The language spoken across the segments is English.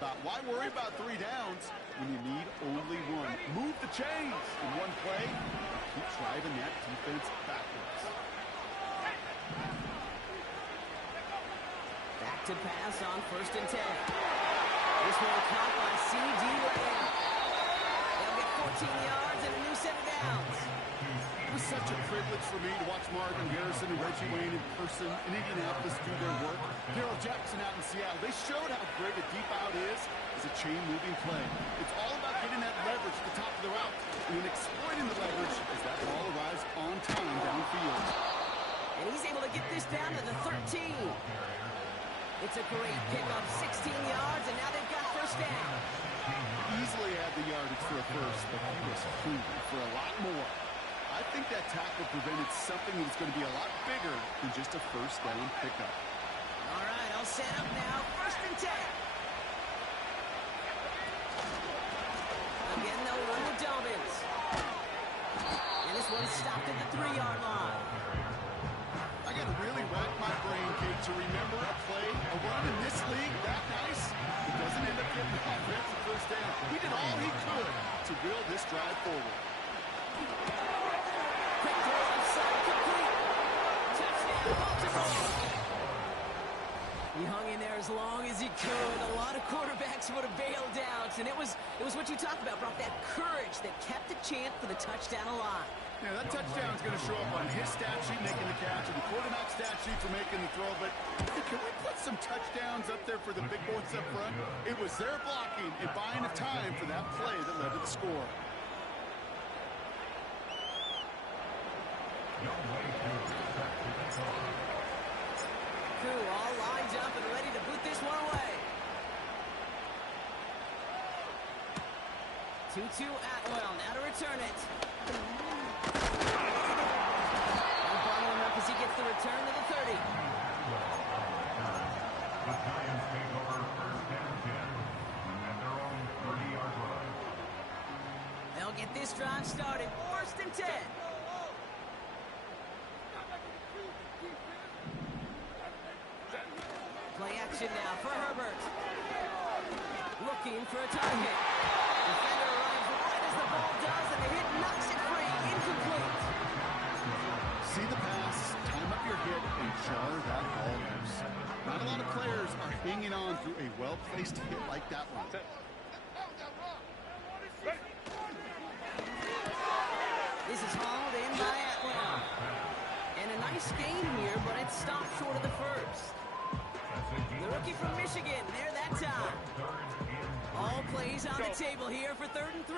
about. Why worry about 3 downs when you need only 1? Move the chains in one play. Keep driving that defense backwards. Back to pass on 1st and 10. This one caught by C.D. Lamb. They'll get 14 yards and a new set of downs. It was such a privilege for me to watch Marvin Harrison and Reggie Wayne in person in Indianapolis do their work. Darrell Jackson out in Seattle, they showed how great a deep out is as a chain-moving play. It's all about getting that leverage at the top of the route and then exploiting the leverage as that ball arrives on time downfield. And he's able to get this down to the 13. It's a great pickup, 16 yards, and now they've got 1st down. Easily had the yardage for a first, but he was hungry for a lot more. I think that tackle prevented something that was going to be a lot bigger than just a 1st down pickup. All right, I'll set up now. 1st and 10. Again, they'll run with Dobbins. And this one's stopped at the 3-yard line. I got to really rack my brain, Kate, to remember a play, a run in this league that nice. It doesn't end up getting the offensive 1st down. He did all he could to will this drive forward. Quick throw outside, complete. Touchdown, Baltimore. He hung in there as long as he could. A lot of quarterbacks would have bailed out, and it was what you talked about, brought that courage that kept the chant for the touchdown alive. Yeah, that touchdown is going to show up on his stat sheet making the catch and the quarterback stat sheet for making the throw, but hey, can we put some touchdowns up there for the big boys up front? It was their blocking and buying of time for that play that led to the score. Crew all lined up and ready to boot this one away. 2-2 Atwell, now to return it. And bundle him up as he gets the return to the 30. The Giants take over 1st and 10 at their own 30-yard line. They'll get this drive started. 1st and 10. Play action now for Herbert. Looking for a target. Defender arrives right as the ball does, and the hit knocks it free. Incomplete. See the pass, time up your hit, and jar that ball loose. Not a lot of players are hanging on through a well-placed hit like that one. This is hauled in by Atwell. And a nice gain here, but it stopped short of the 1st. The rookie from Michigan, there that time. All plays on the table here for 3rd and 3.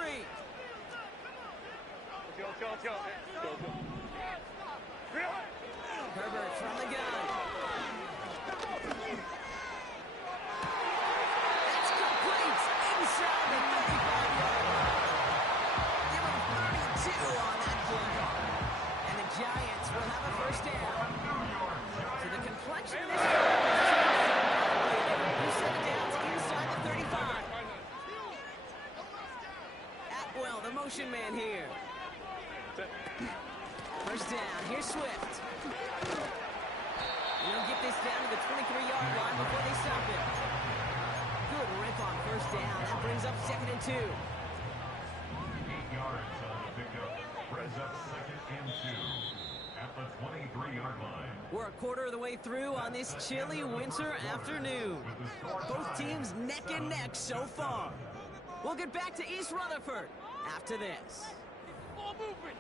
Herbert from the gun. That's complete inside the 35-yard line. Give him 32 on that play. And the Giants will have a 1st down. So the complexion of this game inside the 35. Atwell, the motion man here. 1st down. Here's Swift. He'll get this down to the 23-yard line before they stop him. Good rip on 1st down. That brings up 2nd and 2. 8 yards on the pickup. Brings up 2nd and 2 at the 23-yard line. We're a quarter of the way through on this chilly winter afternoon. Both teams neck and neck so far. We'll get back to East Rutherford after this. Ball movement.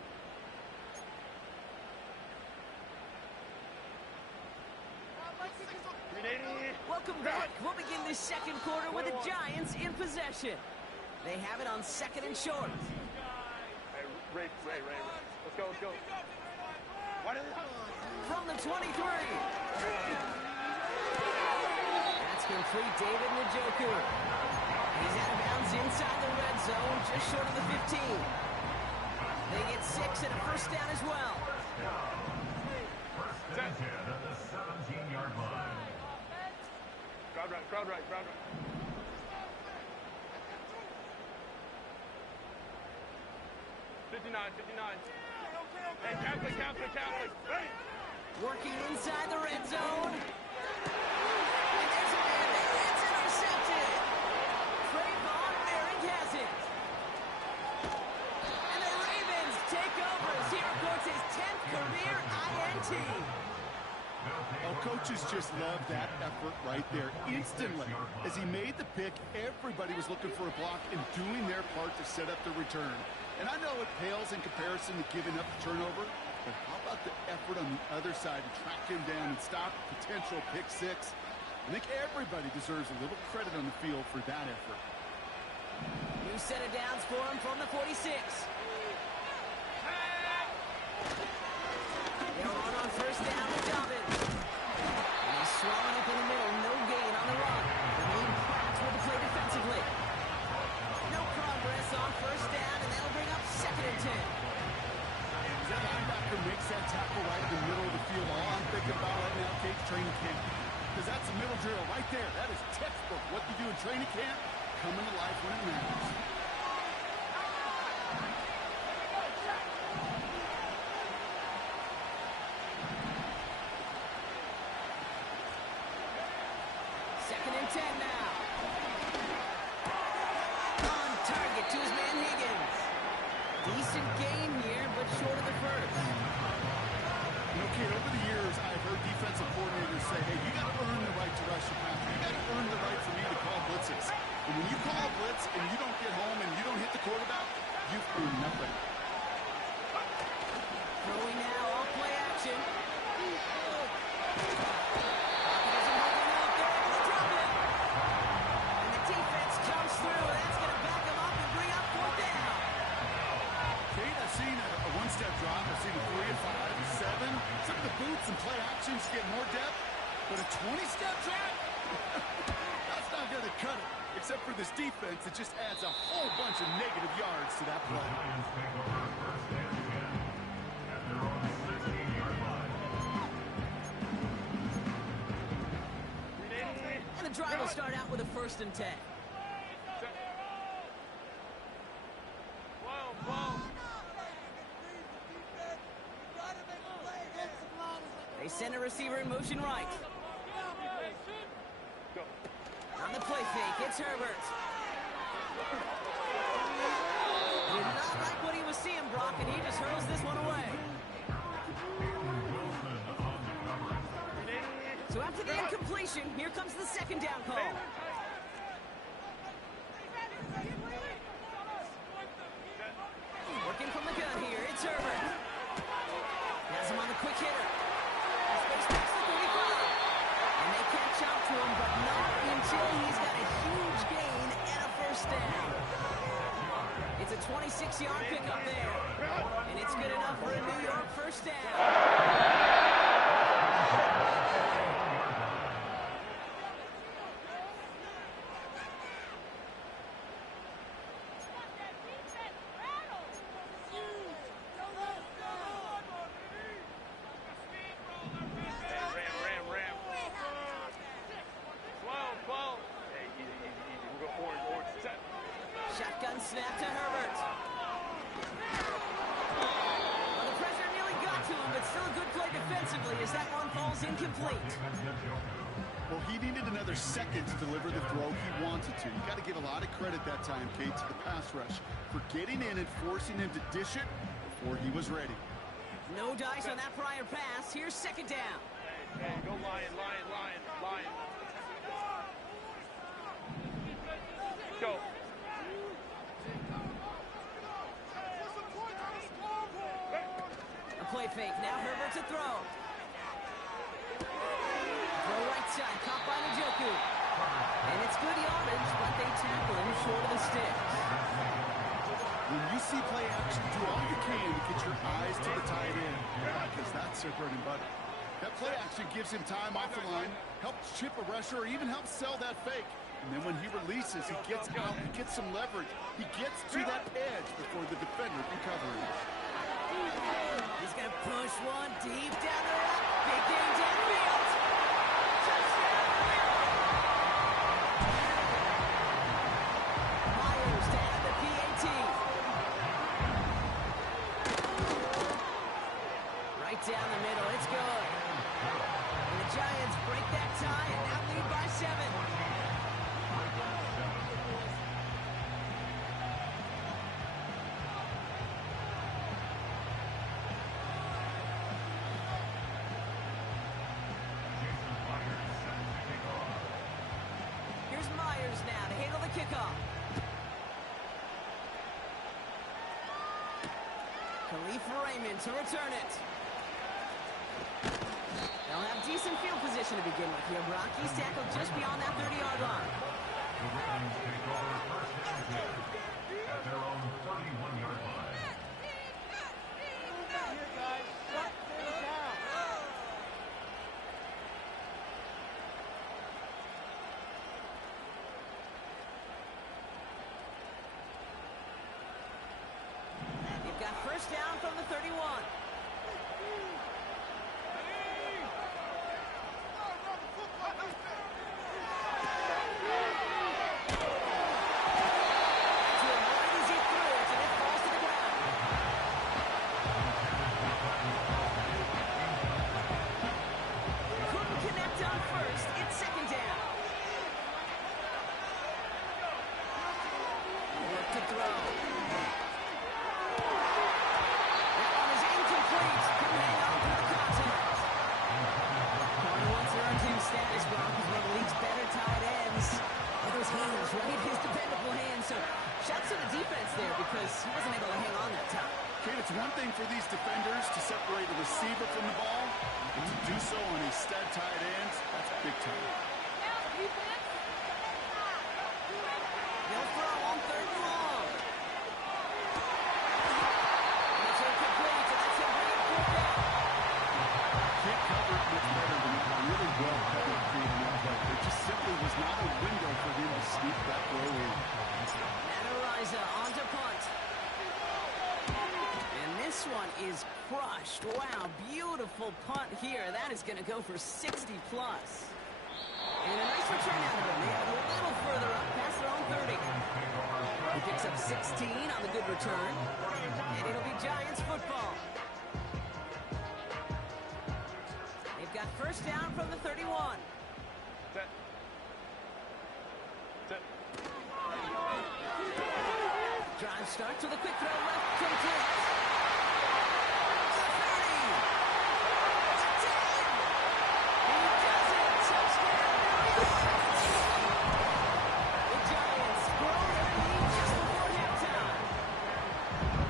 Welcome back. We'll begin this 2nd quarter with the Giants in possession. They have it on 2nd and short. Hey, Ray. Let's go. From the 23. That's complete. David Njoku. He's out of bounds inside the red zone, just short of the 15. They get 6 and a 1st down as well. 1st and 10 at the 17-yard line. Crowd right. 59. Hey, Catholic. Hey! Working inside the red zone. And there's a man there. It's intercepted. coaches just loved that effort right there. Instantly, as he made the pick, everybody was looking for a block and doing their part to set up the return. And I know it pales in comparison to giving up the turnover, but how about the effort on the other side to track him down and stop a potential pick six? I think everybody deserves a little credit on the field for that effort. New set of downs for him from the 46. They're on first down with Dobbins. And he's swallowed up in the middle. No gain on the run. The main cracks with the play defensively. No progress on first down, and that'll bring up 2nd and 10. As that linebacker makes that tackle right in the middle of the field, all I'm thinking about right now, Kate's training camp. Because that's a middle drill right there. That is textbook. What you do in training camp, coming to life when it matters. Second and 10 now. On target to his man Higgins. Decent gain here, but short of the first. You know, Kate, over the years, I've heard defensive coordinators say, hey, you got to earn the right to rush the passer. You got to earn the right for me to call blitzes. And when you call a blitz and you don't get home and you don't hit the quarterback, you've earned nothing. Throwing now, all play action. And the defense comes through, and that's going to back him up and bring up 4th down. Kate, I've seen a one-step drop. I've seen a 3 and 5, 7. Some of the boots and play actions get more depth. But a 20-step drop? That's not going to cut it. Except for this defense, it just adds a whole bunch of negative yards to that play. Lions take over first and 10 at their own 16-yard line. And the drive will start out with a 1st and 10. They send a receiver in motion right. On the play fake, it's Herbert. Did not like what he was seeing, Brock, and he just hurls this one away. So after the incompletion, here comes the 2nd down call. Working from the gun here, it's Herbert. Has him on the quick hitter. Space past the 35. And they catch up to him, but not until he's got a huge gain and a 1st down. It's a 26-yard pickup there. And it's good enough for a New York 1st down. Shotgun snap to Herbert. Well, the pressure nearly got to him, but still a good play defensively as that one falls incomplete. Well, he needed another second to deliver the throw he wanted to. You got to give a lot of credit that time, Kate, to the pass rush for getting in and forcing him to dish it before he was ready. No dice on that prior pass. Here's 2nd down. Hey, go Lion. Go. A play fake. Now Herbert to throw. Throw right side. Caught by Njoku. And it's good yardage, but they tackle him short of the sticks. When you see play action, do all you can to get your eyes to the tight end, because that's their bread and butter. That play action gives him time off the line, helps chip a rusher, or even helps sell that fake. And then when he releases, he gets out, he gets some leverage. He gets to that edge before the defender can cover him. He's going to push one deep down the road. Big game downfield. Touchdown. Myers to add the PAT. Right down the middle. It's good. And the Giants break that tie and now lead by 7. Ready for Raymond to return it. They'll have decent field position to begin with here, Brock. He's tackled just beyond that 30-yard line. The Ravens take over first and 10 at their own 31-yard line. Here, guys. Shut this down. They've got first down from the 31. Because he wasn't able to hang on that time. Kate, it's one thing for these defenders to separate a receiver from the ball, but to do so on a stud tight end, that's big time. They'll throw on 3rd and long. It's incomplete, so that's a great pullback. Can't cover it much better than really well covered creating that play. There just simply was not a window for him to sneak that throw in. Onto punt. And this one is crushed. Wow, beautiful punt here. That is going to go for 60+. And a nice return out of him. They have it a little further up, past their own 30. He picks up 16 on the good return. And it'll be Giants football. They've got first down from the 31. Set. Set. Drive starts with a quick throw left, complete. The 30. The 10. He does it. Touchdown. The Giants grow their lead just before halftime.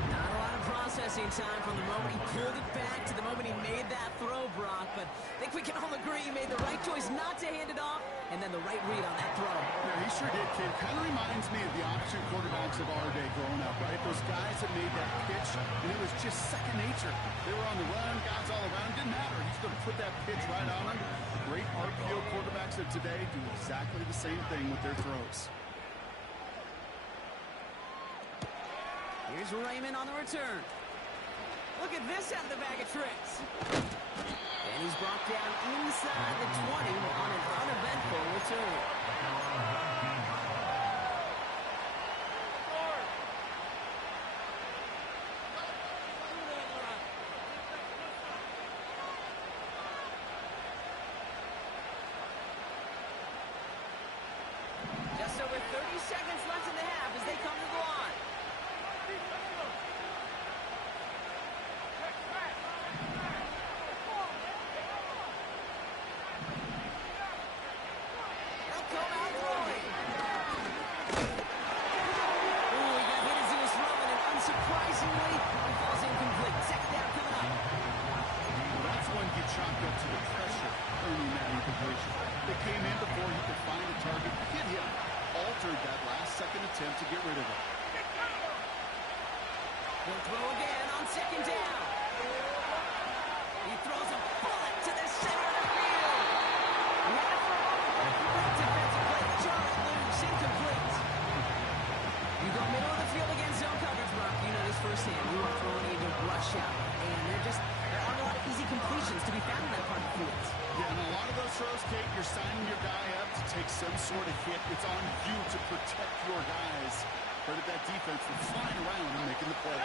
Not a lot of processing time from the moment he pulled it back to the moment he made that throw, Brock. But I think we can all agree he made the right choice not to hand it off, and then the right read on that throw. Yeah, he sure did, kid. Kind of reminds me of the option quarterbacks of our day growing up, right? Those guys that made that pitch, and it was just second nature. They were on the run, guys all around. Didn't matter. He's going to put that pitch right on them. Great RPO quarterbacks of today do exactly the same thing with their throws. Here's Raymond on the return. Look at this out of the bag of tricks. And he's brought down inside the 20 on an uneventful return. Just over 30 seconds left in the half as they come to the line. Chalked up to the pressure, earning that incompletion. They came in before he could find a target, hit him, altered that last-second attempt to get rid of it. He'll throw again on 2nd down. He throws a bullet to the center of the field. Great defensive play. Charlie loose, incomplete. You go middle of the field against zone coverage, Brock. You know this firsthand. You are throwing into rush out, and there aren't a lot of easy completions to be found in that part of the field. Yeah, and a lot of those throws, Kate, you're signing your guy up to take some sort of hit. It's on you to protect your guys. Credit that defense for flying around and making the play. 3rd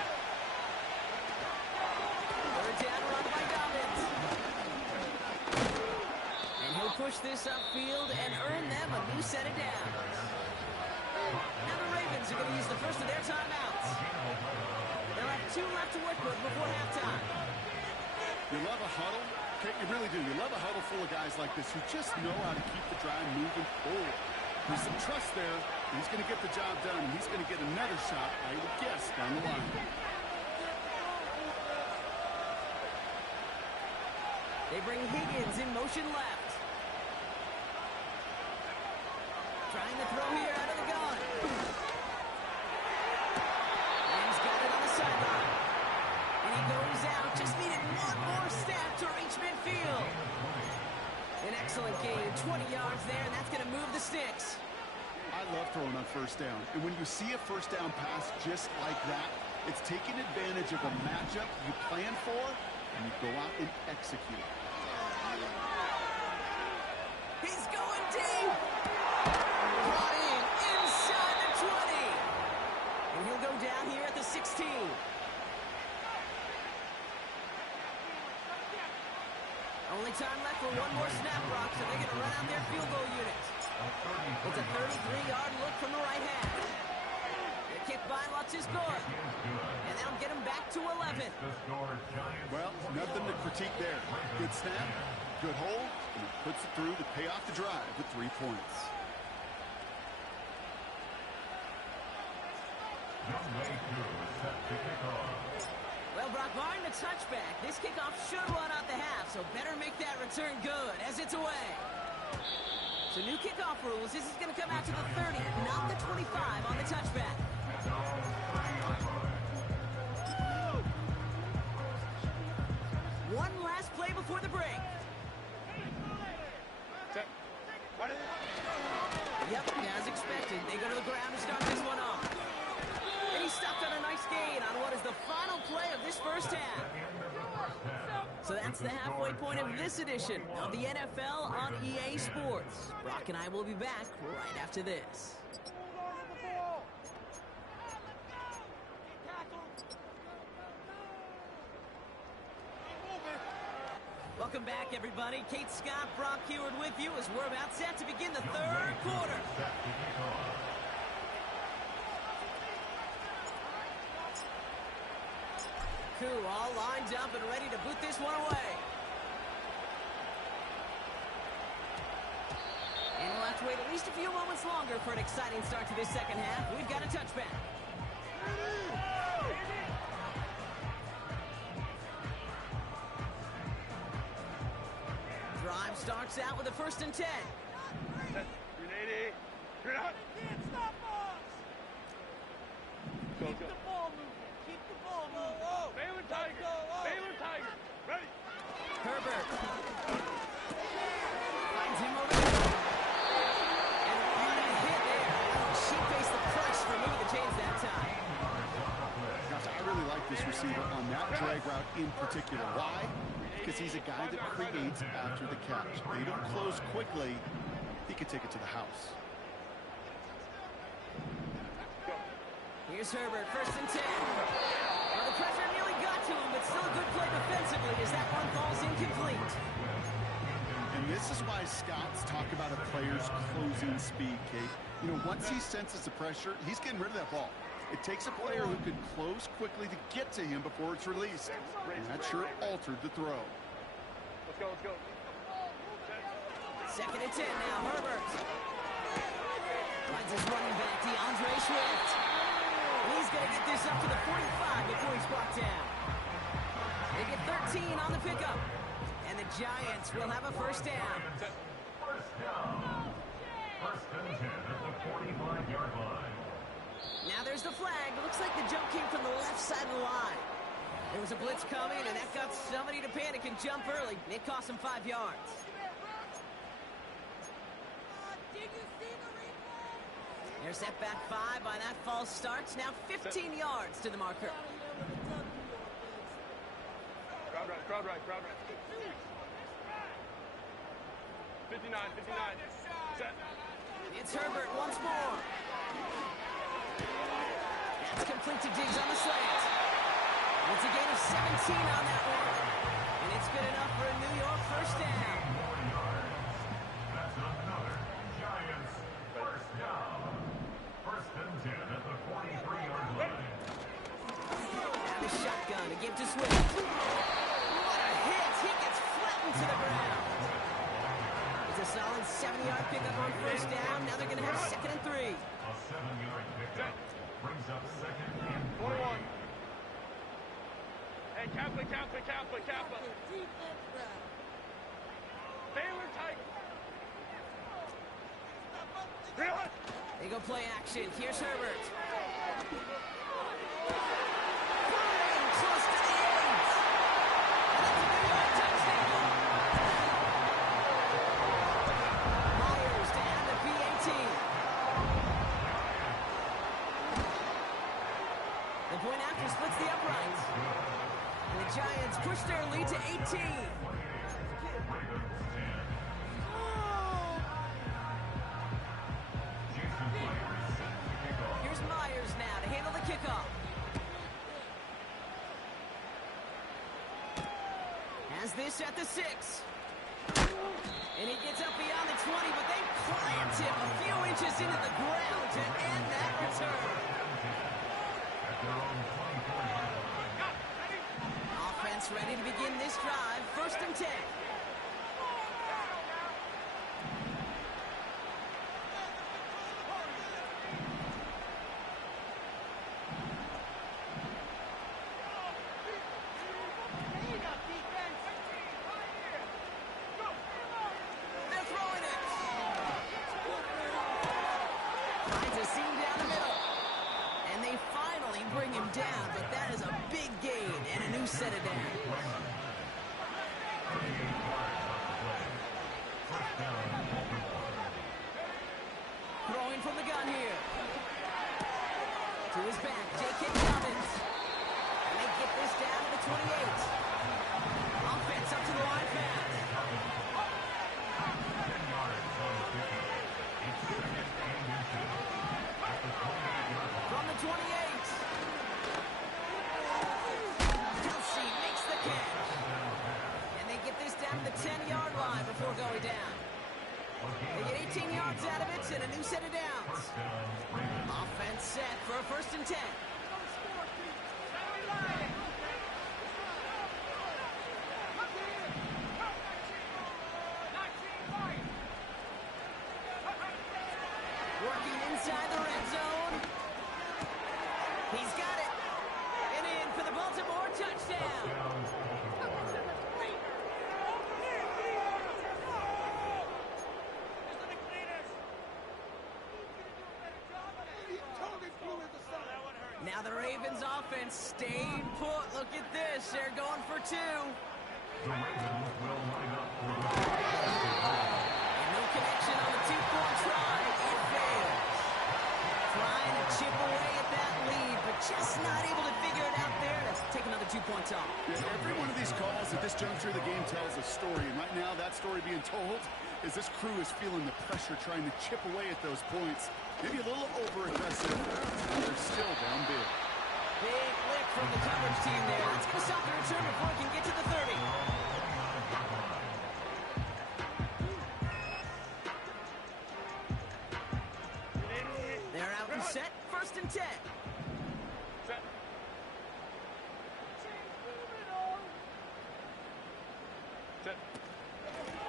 down run by Dobbins. And he'll push this upfield and earn them a new set of downs. Now the Ravens are going to use the first of their timeouts. They'll have 2 left to work with before halftime. You love a huddle? Kate, you really do. You love a huddle full of guys like this who just know how to keep the drive moving forward. There's some trust there, and he's going to get the job done, and he's going to get another shot, I would guess, down the line. They bring Higgins in motion left. Trying to throw here out of the gun. He's got it on the sideline. And he goes out. Just needed one more step to reach midfield. An excellent gain. 20 yards there, and that's going to move the sticks. I love throwing on first down. And when you see a first down pass just like that, it's taking advantage of a matchup you plan for, and you go out and execute. He's going deep. Brought in inside the 20. And he'll go down here at the 16. Only time left for one more snap, Brock, so they're going to run out their field goal unit. It's a 33-yard look from the right half. The kick by Lutz is good. And that'll get him back to 11. Well, nothing to critique there. Good snap, good hold, and he puts it through to pay off the drive with 3 points. Well, Brock, barring the touchback, this kickoff should run out the half, so better make that return good as it's away. So new kickoff rules, this is going to come out to the 30, not the 25 on the touchback. One last play before the break. Yep, as expected, they go to the ground to start this one off. And he stopped on a nice gain on what is the final play of this first half. So that's the halfway point of this edition of the NFL on EA Sports. Brock and I will be back right after this. Welcome back, everybody. Kate Scott, Brock Heward with you as we're about set to begin the third quarter. Koo all lined up and ready to boot this one away. And we'll have to wait at least a few moments longer for an exciting start to this second half. We've got a touchback. Drive starts out with a 1st and 10. Can't stop us! Keep the ball moving. Keep the ball moving. Baylor Tiger. Baylor Tiger. Ready. Herbert. Finds him over there. And what a hit there. She faced the press for moving the chains that time. Gosh, I really like this receiver on that drag route in particular. Why? Because he's a guy that creates after the catch. They don't close quickly. He could take it to the house. Here's Herbert, 1st and 10. Well, the pressure nearly got to him, but still a good play defensively as that one falls incomplete. And this is why scouts talk about a player's closing speed, Kate. You know, once he senses the pressure, he's getting rid of that ball. It takes a player who can close quickly to get to him before it's released. And that sure altered the throw. Let's go, let's go. 2nd and 10 now, Herbert. Finds his running back, DeAndre Swift. He's going to get this up to the 45 before he's brought down. They get 13 on the pickup. And the Giants will have a 1st down. First down. 1st and 10 at the 45-yard line. Now there's the flag. It looks like the jump came from the left side of the line. There was a blitz coming, and that got somebody to panic and jump early. It cost him 5 yards. They're set back 5 by that false starts. Now 15 yards to the marker. Crowd right, crowd right, crowd right. 59, 59. Set. It's Herbert once more. That's complete to Diggs on the slant. It's a gain of 17 on that one. And it's good enough for a New York 1st down. That's another Giants 1st down. 1st and 10 at the 43-yard line. And the shotgun to give to Swift. What a hit! He gets flattened to the ground. It's a solid 70-yard pickup on 1st down. Now they're going to have 2nd and 3. A 7-yard pickup brings up 2nd and 3. 21. Hey, Kaplan, Kaplan, Kaplan, Kaplan. They go play action. Here's Herbert. Close to the 8. Touchdown. Myers down the PAT. The point after splits the uprights. And the Giants push their lead to 18. Here's Myers now to handle the kickoff. Has this at the 6. And he gets up beyond the 20, but they plant him a few inches into the ground to end that return. Offense ready to begin this drive. 1st and 10. Bring him down, but that is a big gain and a new set of downs. Throwing from the gun here. To his back, J.K. Dobbins. And they get this down to the 28. Offense up to the line fast. From the 28. Down to the 10-yard line before going down. They get 18 yards out of it and a new set of downs. Offense set for a 1st and 10. Working inside the red zone. He's got it. And in for the Baltimore touchdown. Now the Ravens offense staying put. Look at this. They're going for 2. The Ravens will line up for the and no connection on the 2-point try. It fails. Trying to chip away at that lead, but just not able to figure it out there. Let's take another 2 points off. Yeah, every one of these calls at this juncture of the game tells a story. And right now, that story being told is this crew is feeling the pressure trying to chip away at those points. Maybe a little over-aggressive, and they're still down big. Big lick from the coverage team there. That's going to stop the return before it can get to the 30. They're out and set. 1st and 10.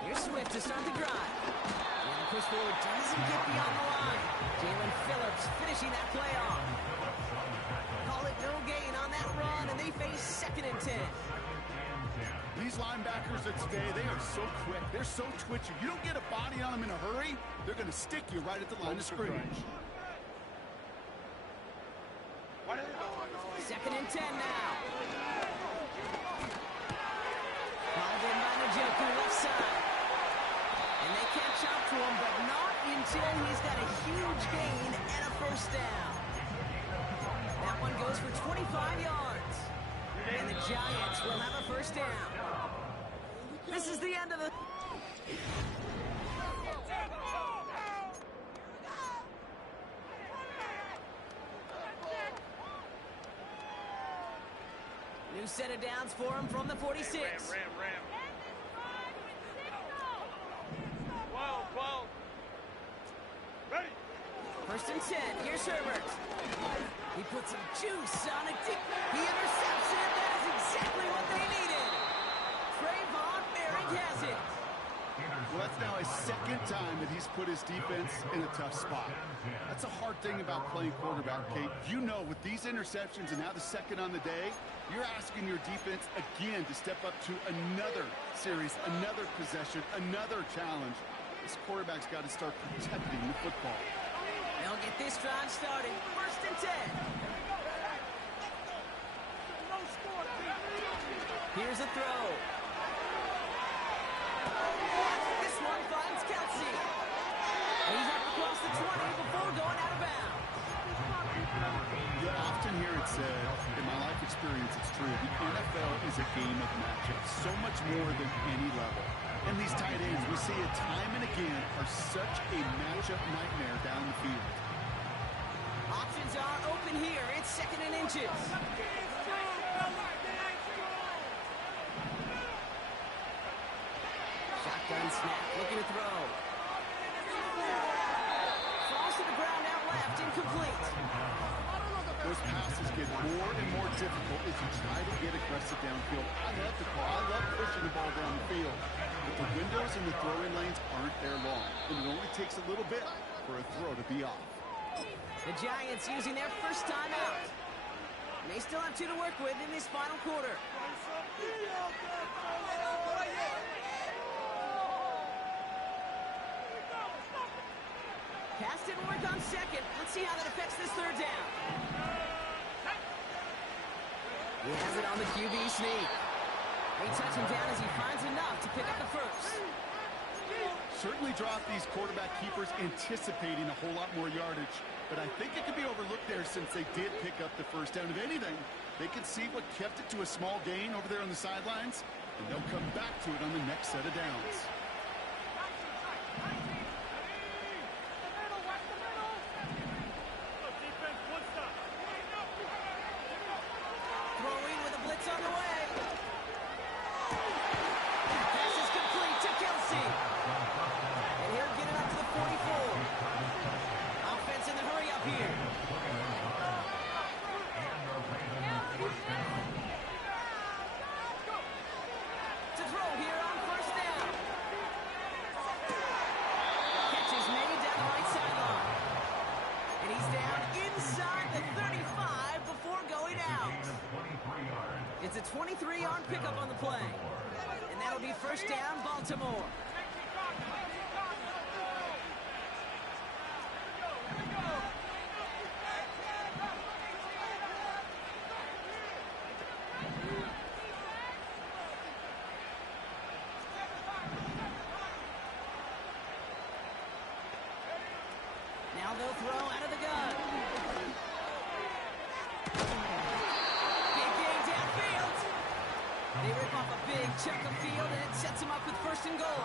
Here's Swift to start the drive. And push forward doesn't get beyond the line. Jalen Phillips finishing that play off. Call it no gain on that run, and they face 2nd and 10. These linebackers of today, they are so quick. They're so twitchy. You don't get a body on them in a hurry, they're going to stick you right at the line of scrimmage. 2nd and 10 now. Called in by Njoku left side. And they catch up to him, but not until he's got a huge gain and a 1st down. That one goes for 25 yards. And the Giants will have a 1st down. This is the end of the... New set of downs for him from the 46. Ram. 12. Ready. 1st and 10. Here's Herbert. He puts some juice on it. He intercepts it. That is exactly what they needed. Trayvon Merrick has it. Well, that's now his 2nd time that he's put his defense in a tough spot. That's a hard thing about playing quarterback, Kate. You know, with these interceptions and now the 2nd on the day, you're asking your defense again to step up to another series, another possession, another challenge. This quarterback's got to start protecting the football. They'll get this drive started. 1st and 10. Here's a throw. This one finds Kelsey. He's up across the 20 before going out of bounds. You often hear it said, in my life experience, it's true, the NFL is a game of matchups, so much more than any level. And these tight ends, we see it time and again, are such a matchup nightmare down the field. Options are open here. It's 2nd and inches. Shotgun snap, looking to throw. Falls to the ground out left, incomplete. Those passes get more and more difficult as you try to get aggressive downfield. I love the call. I love pushing the ball down the field. But the windows in the throwing lanes aren't there long. And it only takes a little bit for a throw to be off. The Giants using their first time out. They still have 2 to work with in this final quarter. Pass didn't work on 2nd. Let's see how that affects this 3rd down. He has it on the QB sneak. They touch him down as he finds enough to pick up the 1st. Certainly dropped these quarterback keepers anticipating a whole lot more yardage. But I think it could be overlooked there since they did pick up the 1st down. If anything, they could see what kept it to a small gain over there on the sidelines, and they'll come back to it on the next set of downs. Throwing with a blitz on the way. Pass is complete to Kelsey. And he'll get it up to the 44. Offense in the hurry up here. To throw here on 1st down. Catch is made down the right sideline. And he's down inside the 35 before going out. It's a 23-yard pickup on the play. And that'll be 1st down, Baltimore. Now they'll throw out of the gun. Big gain downfield. They rip off a big chunk of field, and it sets them up with 1st and goal.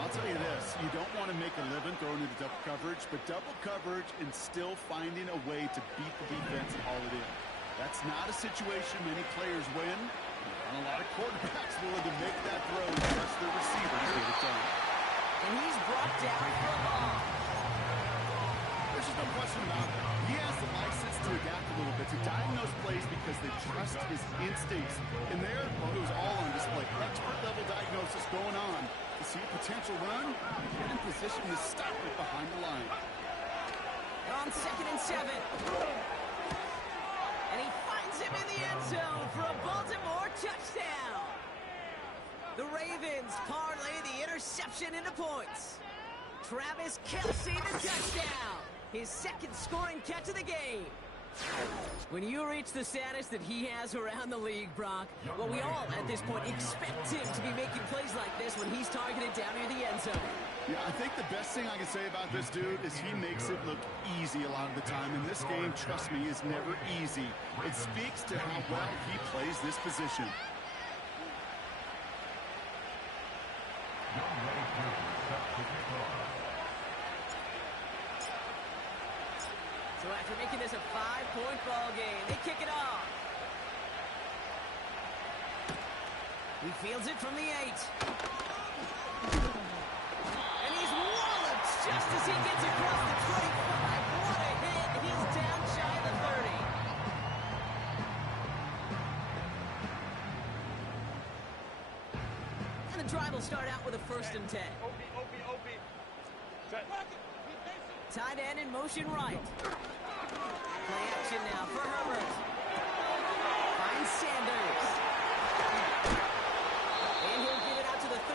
I'll tell you this, you don't want to make a living throwing into double coverage, but double coverage and still finding a way to beat the defense and haul it in. That's not a situation many players win. There aren't a lot of quarterbacks willing to make that throw and trust their receiver to get it done. And he's brought down for a ball. There's just no question about it. He has the license to adapt a little bit, to diagnose plays because they trust his instincts. And there, well, it was all on display. Expert-level diagnosis going on. To see a potential run, get in position to stop it behind the line. They're on 2nd and 7. And he finds him in the end zone for a Baltimore touchdown. The Ravens parlay the interception into points. Travis Kelsey the touchdown. His 2nd scoring catch of the game. When you reach the status that he has around the league, Brock, well, we all at this point expect him to be making plays like this when he's targeted down near the end zone. Yeah, I think the best thing I can say about this dude is he makes it look easy a lot of the time. And this game, trust me, is never easy. It speaks to how well he plays this position. So after making this a 5-point ball game, they kick it off. He fields it from the 8. And he's walloped just as he gets across the 25. What a hit. He's down shy of the 30. And the drive will start out with a 1st and 10. Tight end in motion right. Play action now for Herbert. Finds Sanders. And he'll get it out to the 34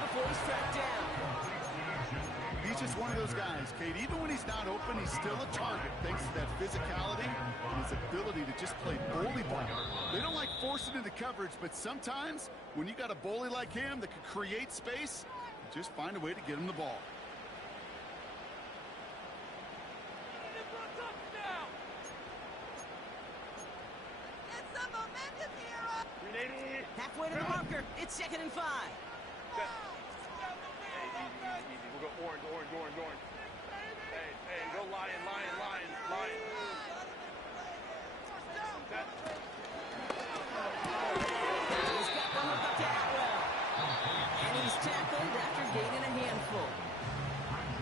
before he's tracked down. proven he's still a target thanks to that physicality and his ability to just play bully ball. They don't like forcing into coverage, but sometimes when you got a bully like him that can create space, you just find a way to get him the ball. Halfway to the marker. It's 2nd and 5. Easy. We'll go orange. Hey, go lion. Set. He's got the hook up to Atwell. And he's tackled after gaining a handful.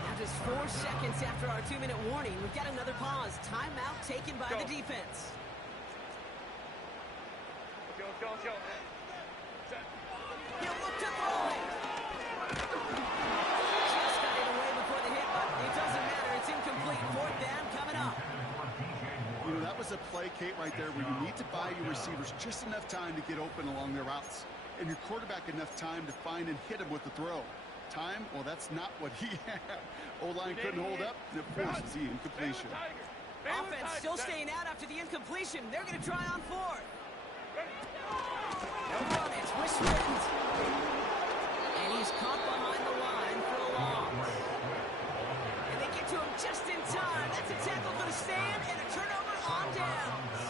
Now just 4 seconds after our 2-minute warning, we've got another pause. Timeout taken by the defense. Let's go. Set. He'll look to throw it. Just got it away before the hit, but it doesn't matter. It's incomplete. 4th down coming up. You know, that was a play, Kate, right there where you need to buy your receivers just enough time to get open along their routes, and your quarterback enough time to find and hit him with the throw. Time, well, that's not what he had. O-line couldn't hold up, and it forces the incompletion. Offense still staying out after the incompletion. They're going to try on 4th. No run, it's Wishman's. And he's caught behind the line for a loss. And they get to him just in time. That's a tackle for the stand and a turnover on downs.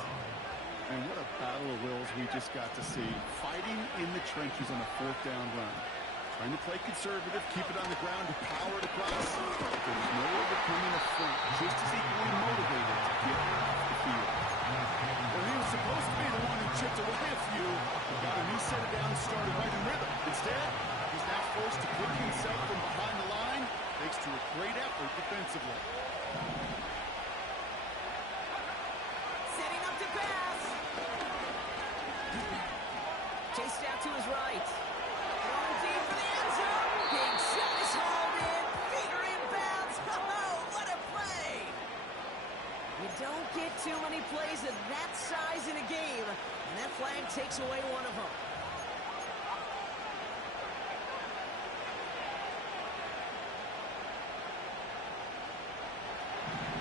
And what a battle of wills we just got to see. Fighting in the trenches on a 4th down run. Trying to play conservative, keep it on the ground to power it across. But there's no overcoming a front, just as equally motivated to get off the field. Well, he was supposed to be the one who chipped away a few. Got him, he set it down and started right in rhythm. Instead, he's now forced to pick himself from behind the line, thanks to a great effort defensively. Setting up to pass. Chased out to his right. Throwing deep for the end zone. Big shot is hauled in. Feet are inbounds. Oh, what a play. You don't get too many plays of that size in a game, and that flag takes away one of them.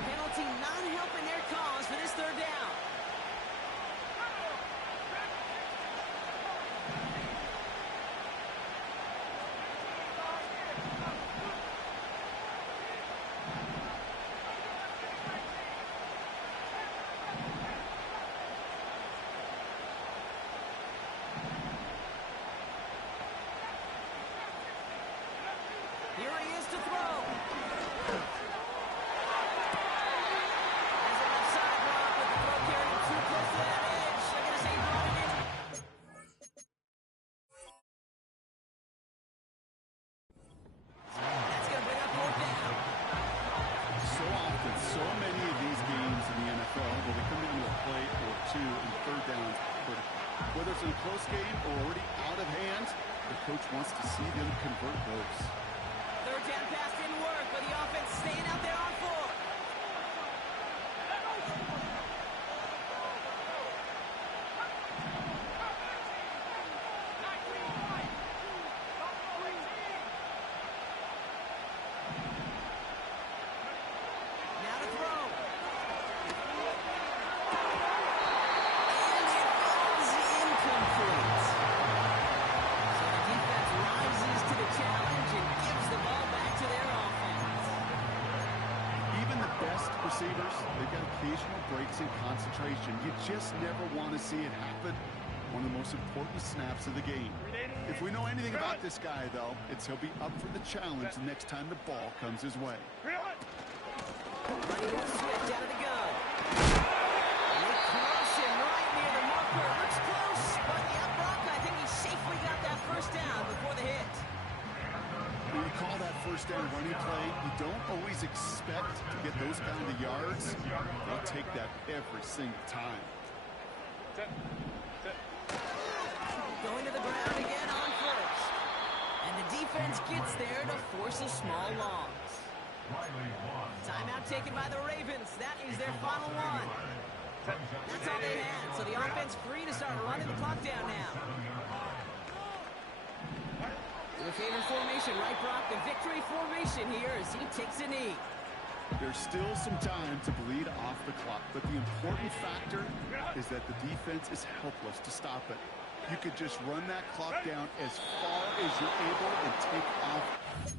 Penalty not helping their cause for this 3rd down. Here he is to throw. As an offside block with the throw carrying too close to that edge. They're going to say he brought it in. That's going to bring up 4th down. So often, so many of these games in the NFL where they come into a play or two and 3rd down critical. Whether it's in a close game or already out of hand, the coach wants to see them convert those. 3rd down pass didn't work, but the offense staying out there on 4th. Now to throw. And it is incomplete. So the defense rises to the challenge and gives the ball back to their offense. Even the best receivers, they've got occasional breaks in concentration. You just never want to see it happen. One of the most important snaps of the game. If we know anything about this guy, though, it's he'll be up for the challenge the next time the ball comes his way. Running to Swift out of the gun. And they crush him right near the marker. Looks close, but Brock, I think he safely got that 1st down before the hit. When you call that 1st down running play, you don't always expect to get those kind of yards. They'll take that every single time. Set. Going to the ground again on 1st. And the defense gets there to force a small loss. Timeout taken by the Ravens. That is their final one. That's all they had. So the offense free to start running the clock down now. The favorite formation, right, Brock? The victory formation here as he takes a knee. There's still some time to bleed off the clock, but the important factor is that the defense is helpless to stop it. You could just run that clock down as far as you're able and take off.